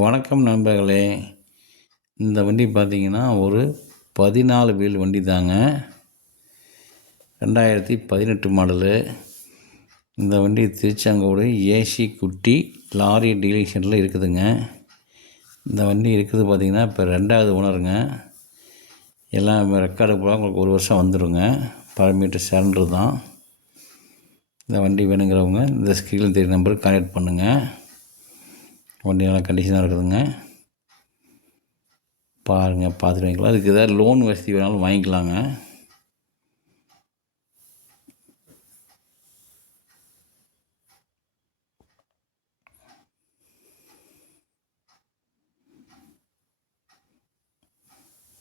வணக்கம் நண்பர்களே. இந்த வண்டி பார்த்தீங்கன்னா ஒரு 14 வீல் வண்டி தாங்க. 2018 மாடலு. இந்த வண்டி திருச்செங்கோடு ஏசி குட்டி லாரி டீலக்ஷனில் இருக்குதுங்க. இந்த வண்டி இருக்குது பார்த்திங்கன்னா இப்போ 2வது ஓனருங்க. எல்லாம் ரெக்கார்டு போக உங்களுக்கு 1 வருஷம் வந்துடுங்க. பரமீட்டர் சேலண்டர் தான். இந்த வண்டி வேணுங்கிறவங்க இந்த ஸ்க்ரீனில் தெரிய நம்பருக்கு கான்டாக்ட் பண்ணுங்கள். வண்டி நல்லா கண்டிஷனாக இருக்குதுங்க. பாருங்கள், பார்த்துட்டு வாங்கிக்கலாம். அதுக்கு எதாவது லோன் வசதி வேணாலும் வாங்கிக்கலாங்க.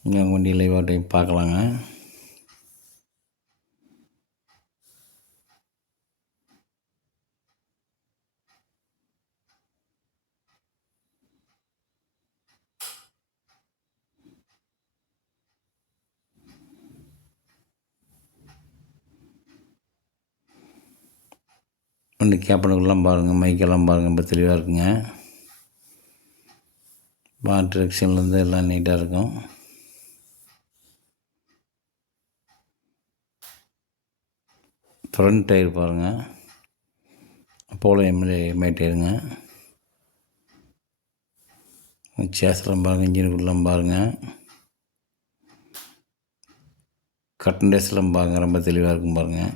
இங்கே வண்டி லைவாக டைம் பார்க்கலாங்க. வண்டி கேப்பனுக்கெல்லாம் பாருங்கள், மைக்கெல்லாம் பாருங்கள், ரொம்ப தெளிவாக இருக்குங்க. டிரெக்ஷன்லேருந்து எல்லாம் நீட்டாக இருக்கும். ஃப்ரண்ட் டயர் பாருங்கள், அப்போலோ எம்ஐ டயருங்க. சேஸ்லாம் பாருங்கள், இன்ஜினுக்குள்ளலாம் பாருங்கள், கட்டன் டேஸ்லாம் பாருங்கள், ரொம்ப தெளிவாக இருக்கும் பாருங்கள்.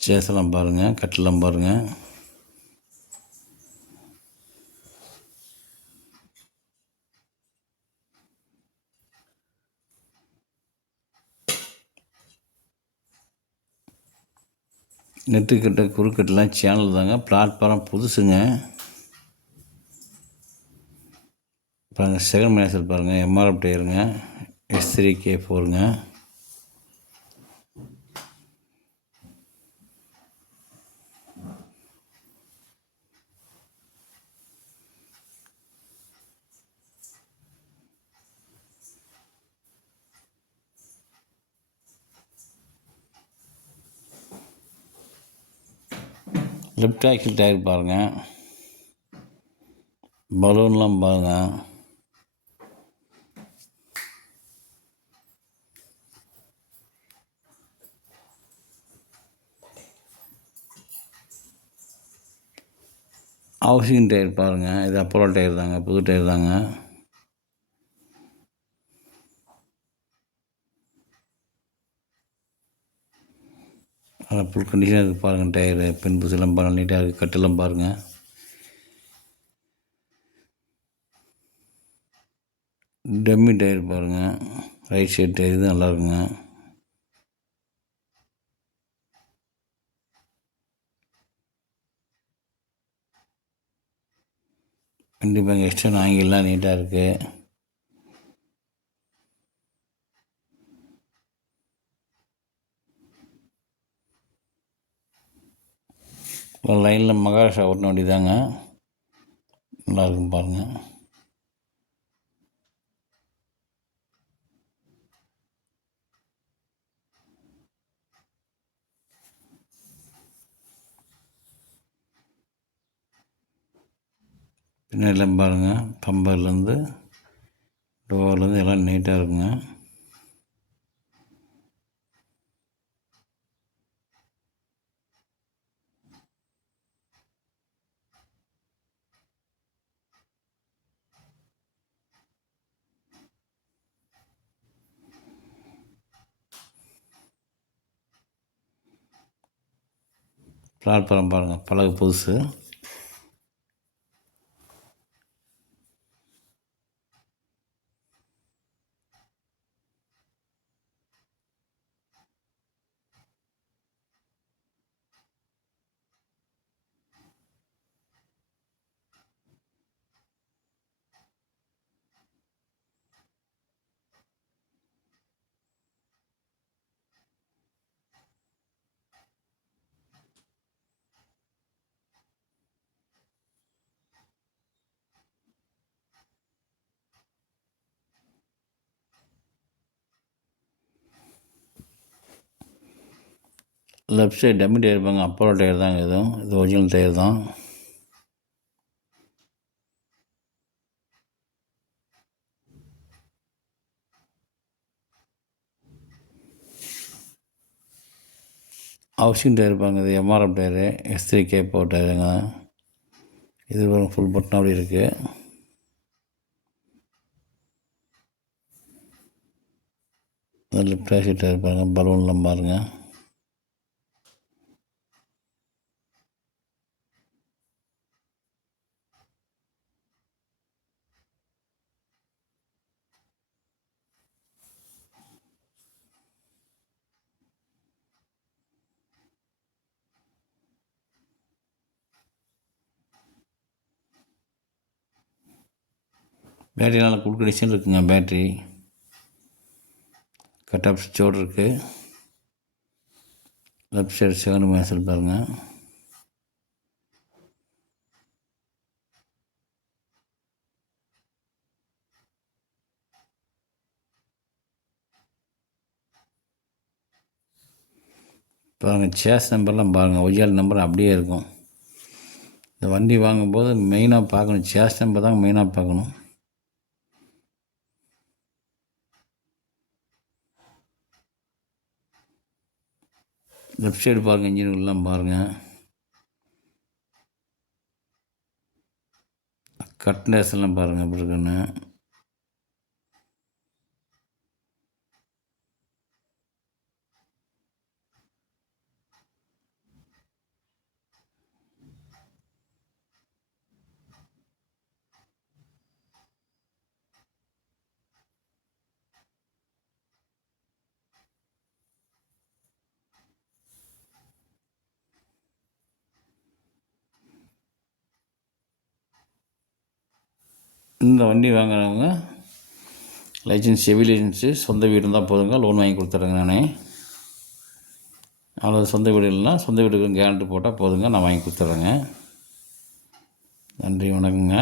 சேஸெல்லாம் பாருங்கள், கட்டெல்லாம் பாருங்கள். நெட்டுக்கிட்ட குறுக்கட்டெலாம் சேனல் தாங்க. பிளாட்ஃபாரம் புதுசுங்க. பாருங்கள், செகண்ட் மேனேஜர் பாருங்கள், எம்ஆர்எஃப் டயருங்க, S3K4ங்க. லெஃப்ட் ஆக்சில் டயர் பாருங்கள், பலூன்லாம் பாருங்கள். ஹவுசிங் டயர் பாருங்கள், இது அப்போலோ டயர் தாங்க, புது டயர் தாங்க. ஃபுல் கண்டிஷனாக இருக்குது பாருங்கள். டயரு பின் புதுசெல்லாம் பாருங்கள், நீட்டாக இருக்குது. கட்டெல்லாம் பாருங்கள். டம்மி டயர் பாருங்கள், ரைட் சைடு டயர் இது நல்லா இருக்குங்க. கண்டிப்பாக எக்ஸ்டன் ஆங்கிலாம் நீட்டாக இருக்குது. லைனில் மகாராஷ்டிரா ஓட்டின வண்டி தாங்க, நல்லாயிருக்கும் பாருங்கள். பின்னாடிலாம் பாருங்கள், பம்பர்லேருந்து டோர்லேருந்து எல்லாம் நீட்டாக இருக்குங்க. பிளாட்ஃபாரம் பாருங்கள், பழகு புதுசு. லெஃப்ட் சைடு டம்மி டயர் பாருங்க, அப்போலோ டயர் தாங்க இது ஒரிஜினல் டயர் தான். ஹவுசிங் டயர் பாருங்க, இது எம்ஆர்எஃப் டயரு, S3K4 டயருங்க. இது ஃபுல் பட்டன் அப்படி இருக்குது. லெஃப்ட் சைடு டயர் பாருங்கள், பலூன்லாம் பாருங்கள். பேட்டரி நல்லா குட் கண்டிஷன் இருக்குங்க. பேட்டரி கட் ஆஃப் ஸ்விட்சோடு இருக்குது. லெஃப்ட் சைடு செகண்ட் மேசல் பாருங்கள். பாருங்கள் சேஸ் நம்பர்லாம் பாருங்கள், ஒரிஜினல் நம்பர் அப்படியே இருக்கும். இந்த வண்டி வாங்கும்போது மெயினாக பார்க்கணும், சேஸ் நம்பர் தான் மெயினாக பார்க்கணும். லெஃப்ட் சைடு பாருங்கள், இன்ஜின்லாம் பாருங்கள். கட்னஸ் எல்லாம் பாருங்கள் எப்படி இருக்குன்னு. இந்த வண்டி வாங்குறவங்க லைசன்ஸ், ஹெவி லைசன்ஸு, சொந்த வீடு இருந்தால் போதுங்க, லோன் வாங்கி கொடுத்துட்றேங்க நான். அவ்வளோ சொந்த வீடு இல்லைனா சொந்த வீட்டுக்கு கேரண்டி போட்டால் போதுங்க, நான் வாங்கி கொடுத்துட்றேங்க. நன்றி, வணக்கங்க.